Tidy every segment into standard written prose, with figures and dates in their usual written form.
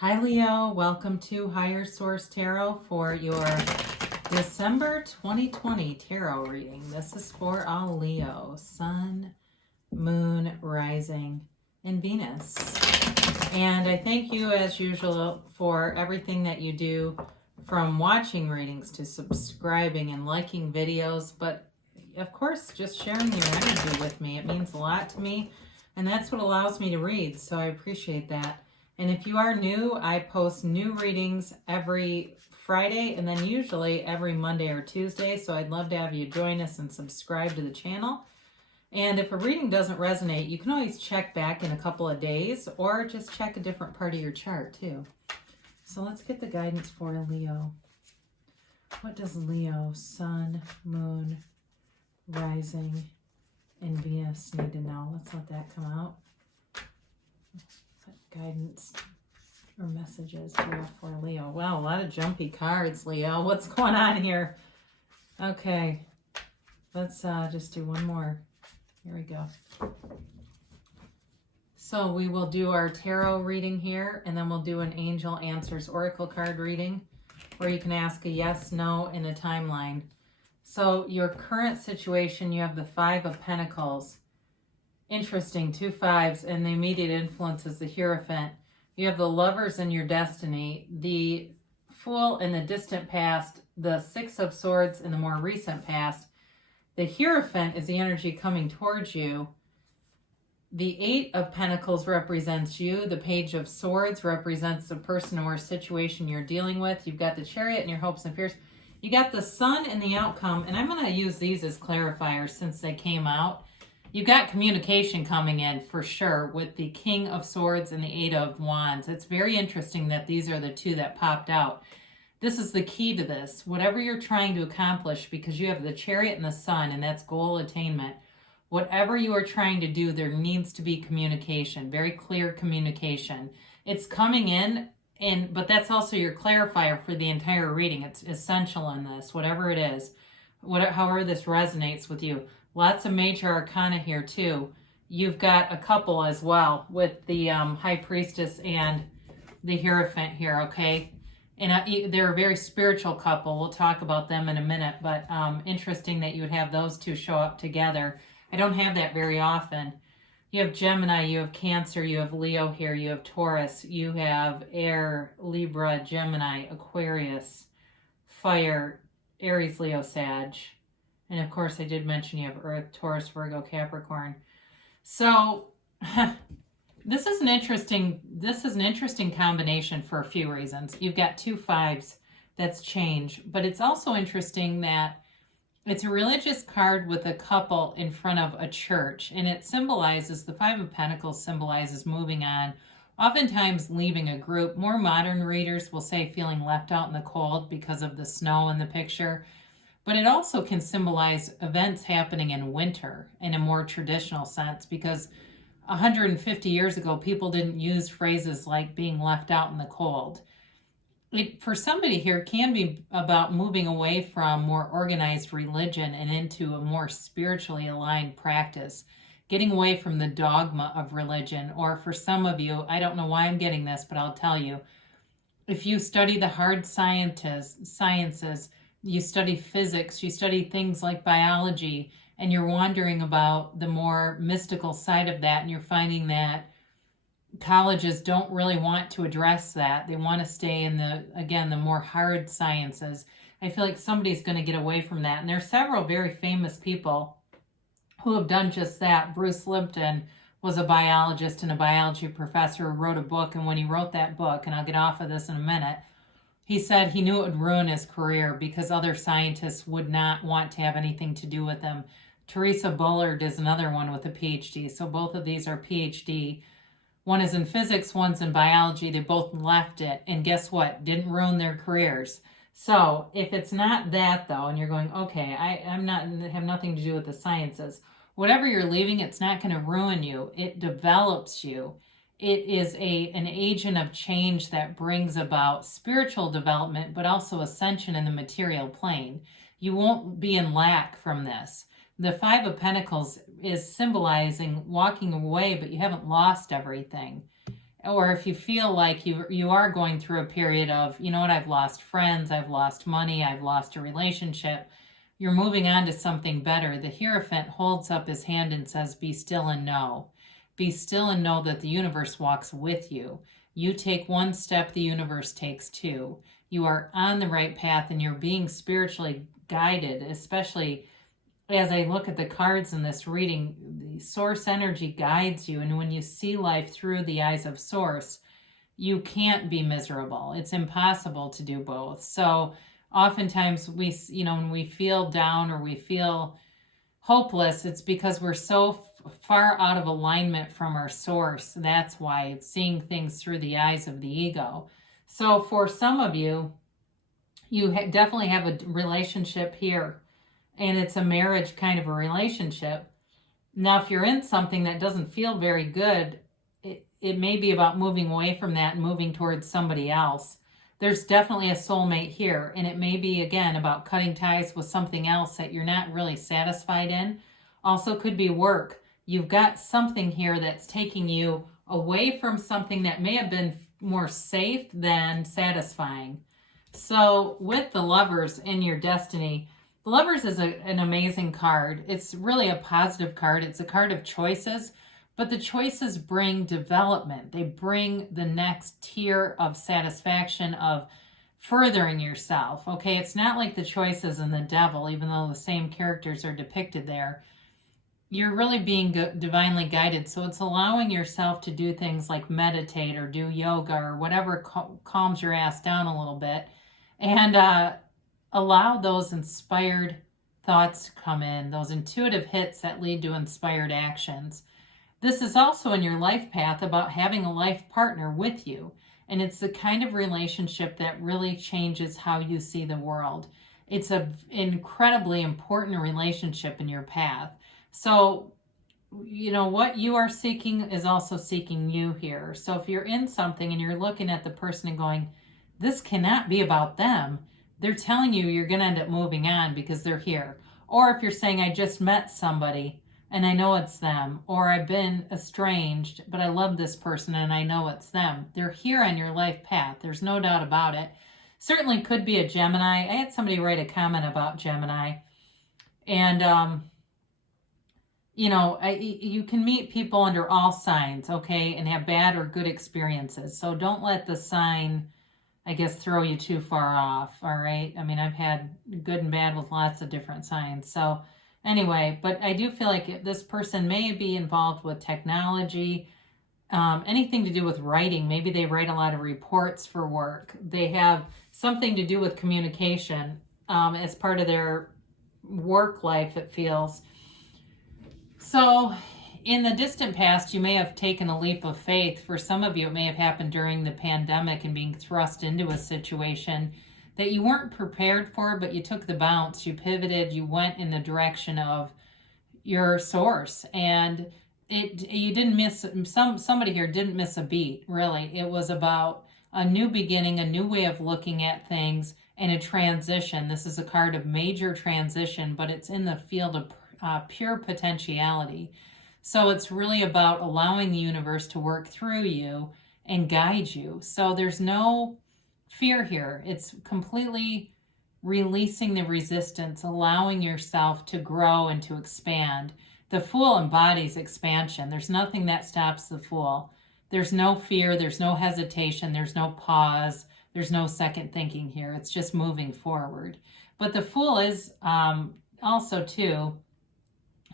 Hi Leo, welcome to Higher Source Tarot for your December 2020 tarot reading. This is for all Leo, Sun, Moon, Rising, and Venus. And I thank you as usual for everything that you do, from watching readings to subscribing and liking videos, but of course just sharing your energy with me. It means a lot to me, and that's what allows me to read, so I appreciate that. And if you are new, I post new readings every Friday and then usually every Monday or Tuesday. So I'd love to have you join us and subscribe to the channel. And if a reading doesn't resonate, you can always check back in a couple of days or just check a different part of your chart too. So let's get the guidance for Leo. What does Leo, Sun, Moon, Rising, and Venus need to know? Let's let that come out. Guidance or messages here for Leo. Wow, a lot of jumpy cards, Leo. What's going on here? Okay, let's just do one more. Here we go. So we will do our tarot reading here, and then we'll do an Angel Answers Oracle card reading, where you can ask a yes, no, in a timeline. So your current situation, you have the Five of Pentacles. Interesting, 2 5s, and the immediate influence is the Hierophant. You have the Lovers in your destiny, the Fool in the distant past, the Six of Swords in the more recent past. The Hierophant is the energy coming towards you. The Eight of Pentacles represents you. The Page of Swords represents the person or situation you're dealing with. You've got the Chariot and your hopes and fears. You got the Sun and the outcome, and I'm going to use these as clarifiers since they came out. You got communication coming in for sure with the King of Swords and the Eight of Wands. It's very interesting that these are the two that popped out. This is the key to this. Whatever you're trying to accomplish, because you have the Chariot and the Sun, and that's goal attainment. Whatever you are trying to do, there needs to be communication, very clear communication. It's coming in, but that's also your clarifier for the entire reading. It's essential in this, whatever it is, however this resonates with you. Lots of major arcana here too. You've got a couple as well with the High Priestess and the Hierophant here, okay? And they're a very spiritual couple. We'll talk about them in a minute, but interesting that you would have those two show up together. I don't have that very often. You have Gemini, you have Cancer, you have Leo here, you have Taurus, you have Air, Libra, Gemini, Aquarius, Fire, Aries, Leo, Sag. And of course, I did mention you have Earth, Taurus, Virgo, Capricorn. So this is an interesting combination for a few reasons. You've got 2 5s, that's change, but it's also interesting that it's a religious card with a couple in front of a church, and it symbolizes, the Five of Pentacles symbolizes moving on, oftentimes leaving a group. More modern readers will say feeling left out in the cold because of the snow in the picture. But it also can symbolize events happening in winter in a more traditional sense, because 150 years ago, people didn't use phrases like being left out in the cold. For somebody here, it can be about moving away from more organized religion and into a more spiritually aligned practice, getting away from the dogma of religion. Or for some of you, I don't know why I'm getting this, but I'll tell you, if you study the hard sciences, you study physics, you study things like biology, and you're wondering about the more mystical side of that, and you're finding that colleges don't really want to address that. They want to stay in the more hard sciences. I feel like somebody's going to get away from that. And there are several very famous people who have done just that. Bruce Lipton was a biologist and a biology professor who wrote a book, and when he wrote that book, and I'll get off of this in a minute, he said he knew it would ruin his career because other scientists would not want to have anything to do with him. Teresa Bullard is another one with a PhD. So both of these are PhD. One is in physics, one's in biology. They both left it. And guess what? Didn't ruin their careers. So if it's not that, though, and you're going, okay, I'm not have nothing to do with the sciences, whatever you're leaving, it's not going to ruin you. It develops you. It is an agent of change that brings about spiritual development, but also ascension in the material plane. You won't be in lack from this. The Five of Pentacles is symbolizing walking away, but you haven't lost everything. or if you feel like you are going through a period of, you know what, I've lost friends, I've lost money, I've lost a relationship, you're moving on to something better. The Hierophant holds up his hand and says, be still and know. Be still and know that the universe walks with you. You take one step, the universe takes two. You are on the right path and you're being spiritually guided, especially as I look at the cards in this reading. The source energy guides you, and when you see life through the eyes of source, you can't be miserable. It's impossible to do both. So oftentimes when we feel down or we feel hopeless, it's because we're so far out of alignment from our source. That's why it's seeing things through the eyes of the ego. So for some of you, you definitely have a relationship here, and it's a marriage kind of a relationship. Now, if you're in something that doesn't feel very good, it may be about moving away from that and moving towards somebody else. There's definitely a soulmate here, and it may be, again, about cutting ties with something else that you're not really satisfied in. Also could be work. You've got something here that's taking you away from something that may have been more safe than satisfying. So with the Lovers in your destiny, the Lovers is an amazing card. It's really a positive card. It's a card of choices, but the choices bring development. They bring the next tier of satisfaction, of furthering yourself. Okay, it's not like the choices in the Devil, even though the same characters are depicted there. You're really being divinely guided. So it's allowing yourself to do things like meditate or do yoga or whatever calms your ass down a little bit, and allow those inspired thoughts to come in, those intuitive hits that lead to inspired actions. This is also in your life path about having a life partner with you. And it's the kind of relationship that really changes how you see the world. It's an incredibly important relationship in your path. So, what you are seeking is also seeking you here. So if you're in something and you're looking at the person and going, this cannot be about them, they're telling you you're going to end up moving on because they're here. Or if you're saying, I just met somebody and I know it's them, or I've been estranged, but I love this person and I know it's them. They're here on your life path. There's no doubt about it. Certainly could be a Gemini. I had somebody write a comment about Gemini. And, you can meet people under all signs, okay, and have bad or good experiences. So don't let the sign, I guess, throw you too far off, all right? I mean, I've had good and bad with lots of different signs. So anyway, but I do feel like this person may be involved with technology, anything to do with writing. Maybe they write a lot of reports for work. They have something to do with communication as part of their work life, it feels. So in the distant past, you may have taken a leap of faith. For some of you, it may have happened during the pandemic and being thrust into a situation that you weren't prepared for, but you took the bounce, you pivoted, you went in the direction of your source, and you didn't miss, somebody here didn't miss a beat, really. It was about a new beginning, a new way of looking at things, and a transition. This is a card of major transition, but it's in the field of pure potentiality. So it's really about allowing the universe to work through you and guide you. So there's no fear here. It's completely releasing the resistance, allowing yourself to grow and to expand. The Fool embodies expansion. There's nothing that stops the Fool. There's no fear. There's no hesitation. There's no pause. There's no second thinking here. It's just moving forward. But the Fool is also, too,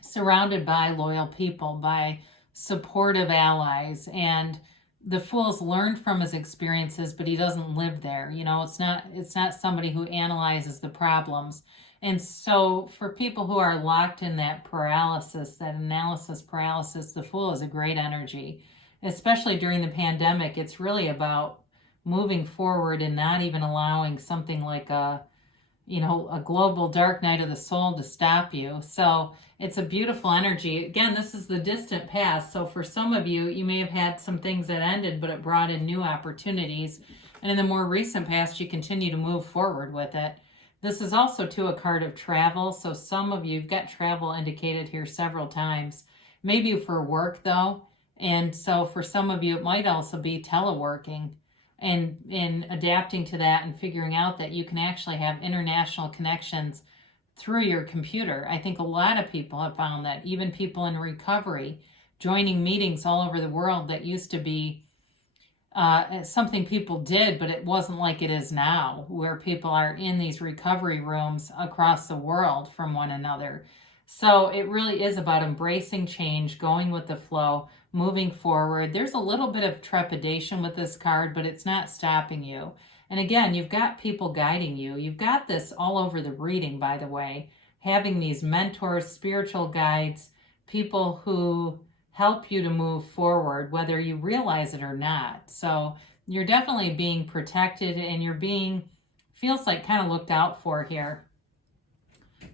surrounded by loyal people, by supportive allies, and the Fool's learned from his experiences, but he doesn't live there. It's not somebody who analyzes the problems. And so for people who are locked in that paralysis, that analysis paralysis, the Fool is a great energy, especially during the pandemic. It's really about moving forward and not even allowing something like a global dark night of the soul to stop you. So it's a beautiful energy. Again, this is the distant past. So for some of you, you may have had some things that ended, but it brought in new opportunities. And in the more recent past, you continue to move forward with it. This is also, too, a card of travel. So some of you have got travel indicated here several times. Maybe for work, though. And so for some of you, it might also be teleworking and in adapting to that and figuring out that you can actually have international connections through your computer. I think a lot of people have found that, even people in recovery, joining meetings all over the world that used to be something people did, but it wasn't like it is now, where people are in these recovery rooms across the world from one another. So it really is about embracing change, going with the flow, moving forward. There's a little bit of trepidation with this card, but it's not stopping you. And again, you've got people guiding you. You've got this all over the reading, by the way, having these mentors, spiritual guides, people who help you to move forward, whether you realize it or not. So you're definitely being protected, and you're being, feels like, kind of looked out for here.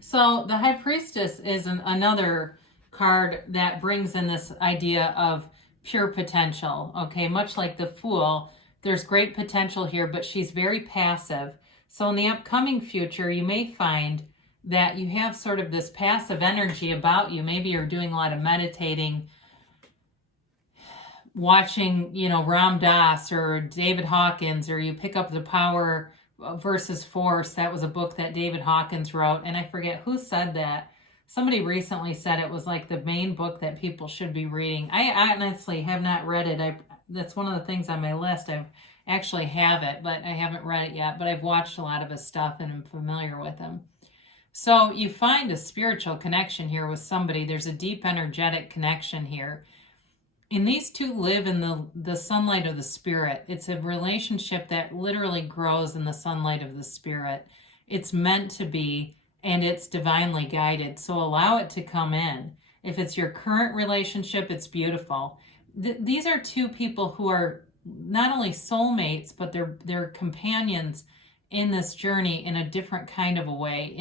So the High Priestess is another card that brings in this idea of pure potential. Okay, much like the Fool, there's great potential here, but she's very passive. So in the upcoming future, you may find that you have sort of this passive energy about you. Maybe you're doing a lot of meditating, watching, Ram Dass or David Hawkins, or you pick up The Power versus Force. That was a book that David Hawkins wrote, and I forget who said that. Somebody recently said it was like the main book that people should be reading. I honestly have not read it. That's one of the things on my list. I actually have it, but I haven't read it yet. But I've watched a lot of his stuff and I'm familiar with him. So you find a spiritual connection here with somebody. There's a deep energetic connection here. And these two live in the sunlight of the spirit. It's a relationship that literally grows in the sunlight of the spirit. It's meant to be, and it's divinely guided. So allow it to come in. If it's your current relationship, it's beautiful. These are two people who are not only soulmates, but they're companions in this journey in a different kind of a way.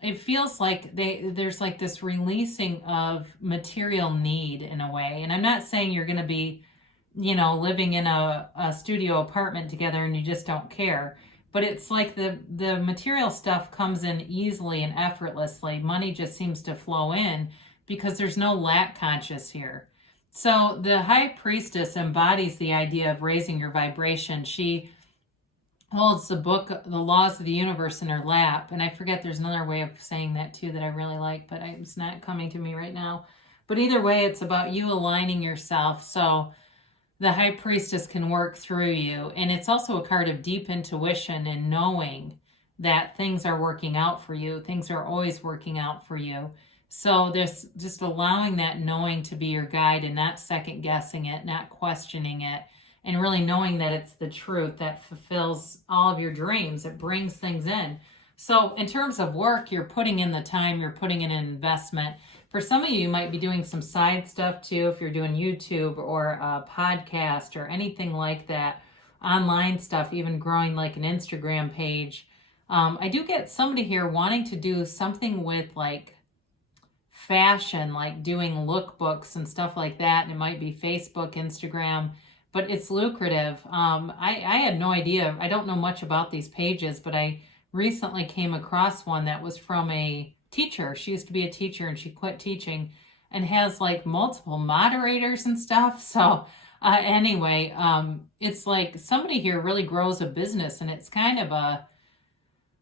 It feels like there's like this releasing of material need in a way. And I'm not saying you're going to be, living in a studio apartment together and you just don't care. But it's like the material stuff comes in easily and effortlessly. Money just seems to flow in because there's no lack conscious here. So the High Priestess embodies the idea of raising your vibration. She holds the book, The Laws of the Universe, in her lap. And I forget, there's another way of saying that too that I really like, but it's not coming to me right now. But either way, it's about you aligning yourself so the High Priestess can work through you. And it's also a card of deep intuition and knowing that things are working out for you. Things are always working out for you. So there's just allowing that knowing to be your guide and not second guessing it, not questioning it, and really knowing that it's the truth that fulfills all of your dreams. It brings things in. So in terms of work, you're putting in the time, you're putting in an investment. For some of you, you might be doing some side stuff too, if you're doing YouTube or a podcast or anything like that, online stuff, even growing like an Instagram page. I do get somebody here wanting to do something with like fashion, like doing lookbooks and stuff like that. And it might be Facebook, Instagram, but it's lucrative. I had no idea. I don't know much about these pages, but I recently came across one that was from a teacher. She used to be a teacher and she quit teaching and has like multiple moderators and stuff. So anyway, it's like somebody here really grows a business, and it's kind of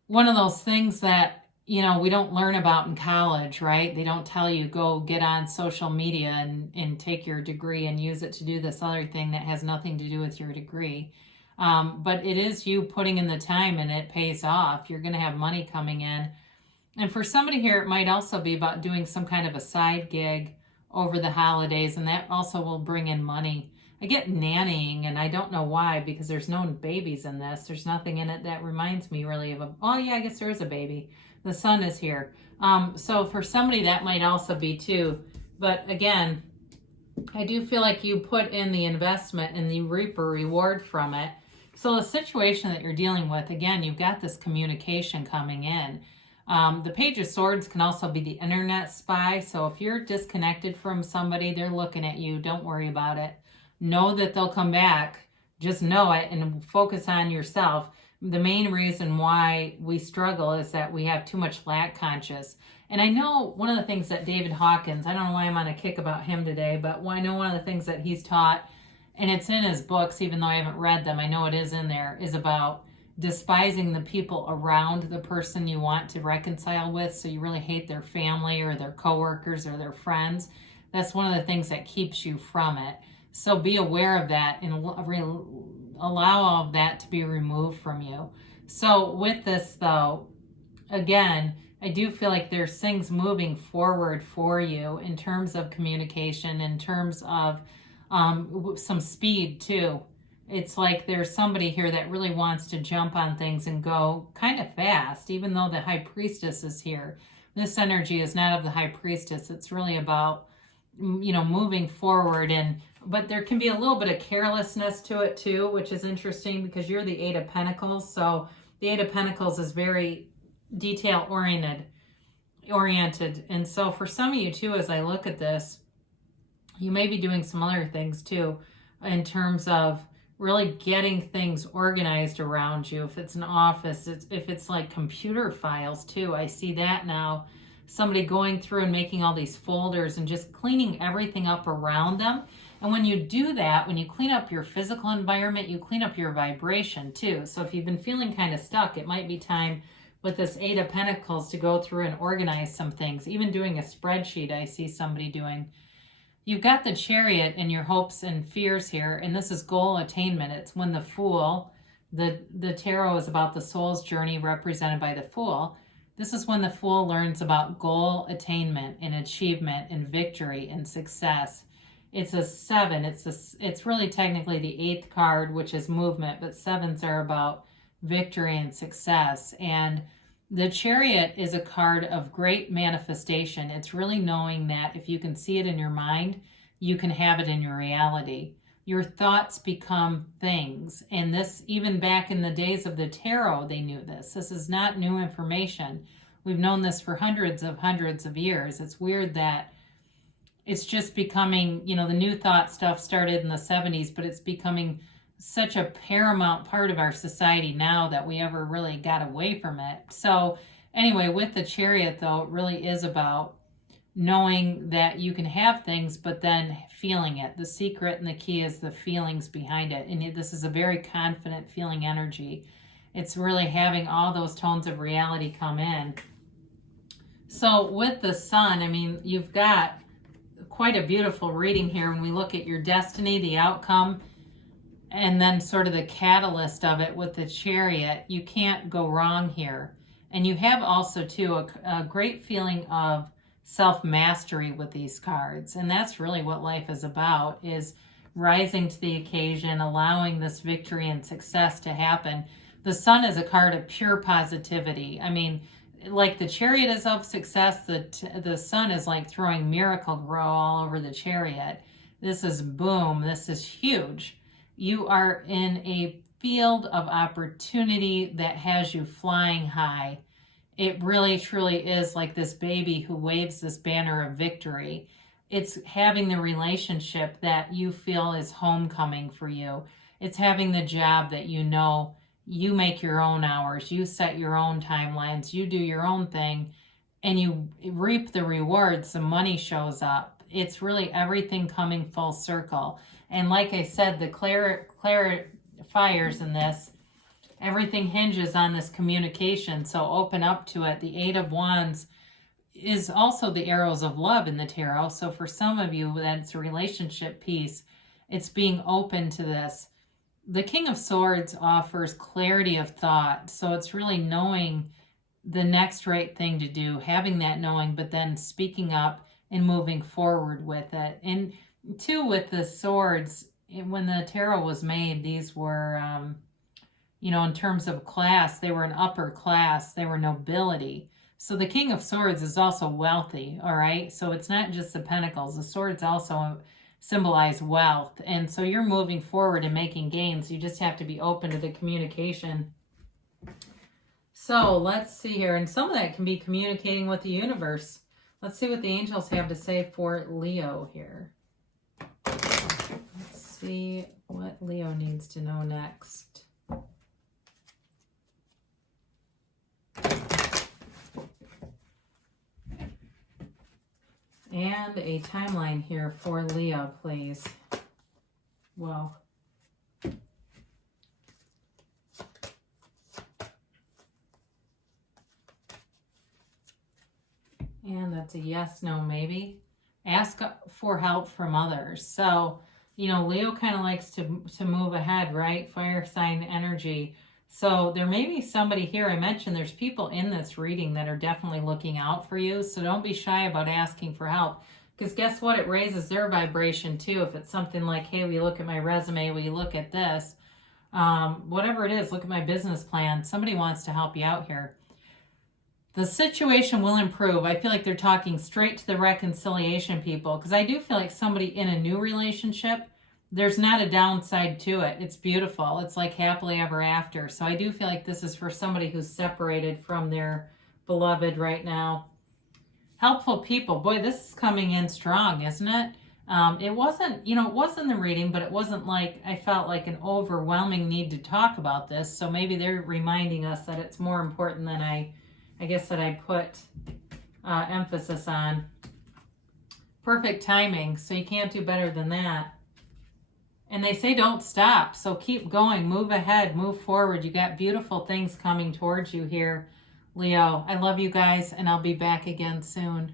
one of those things that, we don't learn about in college, right? They don't tell you, go get on social media and take your degree and use it to do this other thing that has nothing to do with your degree. But it is you putting in the time, and it pays off. You're going to have money coming in. And for somebody here, it might also be about doing some kind of a side gig over the holidays, and that also will bring in money. I get nannying, and I don't know why, because there's no babies in this. There's nothing in it that reminds me really of oh yeah, I guess there is a baby. The sun is here. So for somebody, that might also be too. But again, I do feel like you put in the investment and you reap a reward from it. So the situation that you're dealing with, again, you've got this communication coming in. The Page of Swords can also be the internet spy. So if you're disconnected from somebody, they're looking at you. Don't worry about it. Know that they'll come back. Just know it and focus on yourself. the main reason why we struggle is that we have too much lack conscious. And I know one of the things that David Hawkins, I don't know why I'm on a kick about him today, but I know one of the things that he's taught, and it's in his books, even though I haven't read them, I know it is in there, is about despising the people around the person you want to reconcile with. So you really hate their family or their coworkers or their friends. That's one of the things that keeps you from it. So be aware of that and allow all of that to be removed from you. So with this though, again, I do feel like there's things moving forward for you in terms of communication, in terms of some speed too. It's like there's somebody here that really wants to jump on things and go kind of fast, even though the High Priestess is here. This energy is not of the High Priestess. It's really about, moving forward. But there can be a little bit of carelessness to it too, which is interesting because you're the Eight of Pentacles. So the Eight of Pentacles is very detail oriented. And so for some of you too, as I look at this, you may be doing some other things too in terms of really getting things organized around you. If it's an office, if it's like computer files too, I see that now. Somebody going through and making all these folders and just cleaning everything up around them. And when you do that, when you clean up your physical environment, you clean up your vibration too. So if you've been feeling kind of stuck, it might be time with this Eight of Pentacles to go through and organize some things. Even doing a spreadsheet, I see somebody doing. You've got the Chariot in your hopes and fears here, and this is goal attainment. It's when the Fool, the tarot is about the soul's journey represented by the Fool. This is when the Fool learns about goal attainment and achievement and victory and success. It's a 7. It's really technically the 8th card, which is movement, but 7s are about victory and success. And the Chariot is a card of great manifestation. It's really knowing that if you can see it in your mind, you can have it in your reality. Your thoughts become things. And this, even back in the days of the tarot, they knew this. This is not new information. We've known this for hundreds of years. It's weird that it's just becoming, the new thought stuff started in the 70s, but it's becoming such a paramount part of our society now that we ever really got away from it. So anyway, with the Chariot though, it really is about knowing that you can have things, but then feeling it. The secret and the key is the feelings behind it. And this is a very confident feeling energy. It's really having all those tones of reality come in. So with the Sun, you've got quite a beautiful reading here when we look at your destiny, the outcome, and then sort of the catalyst of it with the Chariot. You can't go wrong here. And you have also too a great feeling of self-mastery with these cards. And that's really what life is about, is rising to the occasion, allowing this victory and success to happen. The Sun is a card of pure positivity. Like the Chariot is of success, the Sun is like throwing miracle grow all over the Chariot. This is boom. This is huge. You are in a field of opportunity that has you flying high. It really, truly is like this baby who waves this banner of victory. It's having the relationship that you feel is homecoming for you. It's having the job that you make your own hours, you set your own timelines, you do your own thing, and you reap the rewards. The money shows up. It's really everything coming full circle. And like I said, the clarifiers in this, everything hinges on this communication. So open up to it. The Eight of Wands is also the arrows of love in the tarot. So for some of you, that's a relationship piece. It's being open to this. The King of Swords offers clarity of thought. So it's really knowing the next right thing to do, having that knowing, but then speaking up and moving forward with it. And two, with the swords, when the tarot was made, these were, in terms of class, they were an upper class. They were nobility. So the King of Swords is also wealthy, all right? So it's not just the pentacles. The swords also symbolize wealth. And so you're moving forward and making gains. You just have to be open to the communication. So let's see here. And some of that can be communicating with the universe. Let's see what the angels have to say for Leo here. Let's see what Leo needs to know next. And a timeline here for Leo, please. Whoa. And that's a yes, no, maybe. Ask for help from others. So, you know, Leo kind of likes to move ahead, right? Fire sign energy. So there may be somebody here. I mentioned there's people in this reading that are definitely looking out for you. So don't be shy about asking for help. Because guess what? It raises their vibration too. If it's something like, hey, will you look at my resume? Will you look at this? Whatever it is, look at my business plan. Somebody wants to help you out here. The situation will improve. I feel like they're talking straight to the reconciliation people, because I do feel like somebody in a new relationship, there's not a downside to it. It's beautiful. It's like happily ever after. So I do feel like this is for somebody who's separated from their beloved right now. Helpful people. Boy, this is coming in strong, isn't it? It wasn't, it was in the reading, but it wasn't like I felt like an overwhelming need to talk about this. So maybe they're reminding us that it's more important than I guess that I put emphasis on. Perfect timing, so you can't do better than that. And they say don't stop, so keep going, move ahead, move forward. You got beautiful things coming towards you here, Leo. I love you guys, and I'll be back again soon.